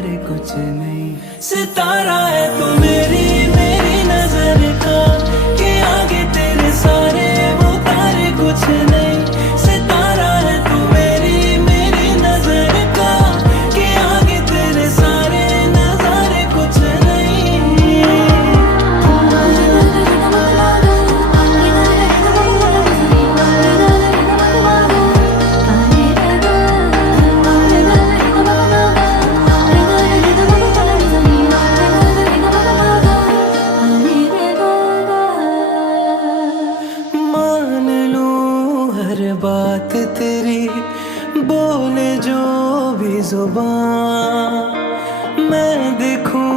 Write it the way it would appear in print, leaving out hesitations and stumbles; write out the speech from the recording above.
अरे कुछ नहीं, सितारा है तू मेरी मेरी नजर का, के आगे तेरे सारे वो तारे कुछ नहीं। सितारा है तू मेरी मेरी नजर का, के आगे तेरे सारे नजारे कुछ नहीं। मान लूं हर बात तेरी, बोले जो भी जुबान, मैं देखूं